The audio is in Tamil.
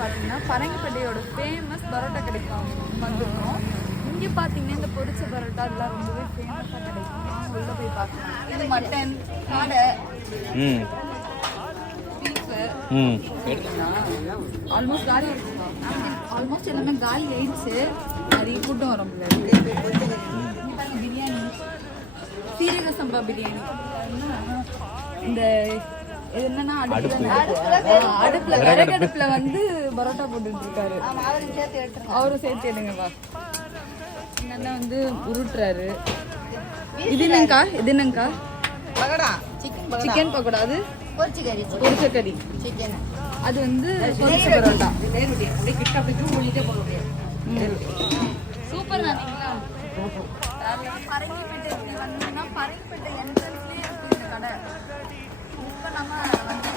பார்த்தீங்கன்னா பரங்கிப்பேட்டையோட ஃபேமஸ் பரோட்டா கிடைக்கும் வந்திருக்கோம். இங்கே பார்த்தீங்கன்னா இந்த பொரிச்ச பரோட்டா அதெல்லாம் ரொம்பவே ஃபேமஸாக கிடைக்கும். நாங்கள் உள்ளே போய் பார்க்கலாம். இது மட்டன் காடை ஆல்மோஸ்ட் காலி ஆயிடுச்சு. ஆல்மோஸ்ட் எல்லாமே காலி ஆயிடுச்சு. நிறைய கூட்டம் வரும். பிரியாணி சீரக சம்பா பிரியாணி. இந்த இது என்னன்னா அடுப்புல விறகடுப்புல வந்து பரோட்டா போட்டுட்டு இருக்காரு. அவரும் சேர்த்து எடுங்கப்பா. நல்லா வந்து உருட்டுறாரு. இது என்னங்கக்கா சிக்கன் பக்கோடா. அது பொரிச்ச கறி சிக்கன். அது வந்து பொரிச்ச பரோட்டா. சூப்பர் நானீங்களா? பரங்கிப்பேட்டை வந்தோம்னா பரங்கிப்பேட்டை என்ட்ரன்ஸ்லேயே இருக்கு இந்த கடை. இப்போ நம்ம வந்து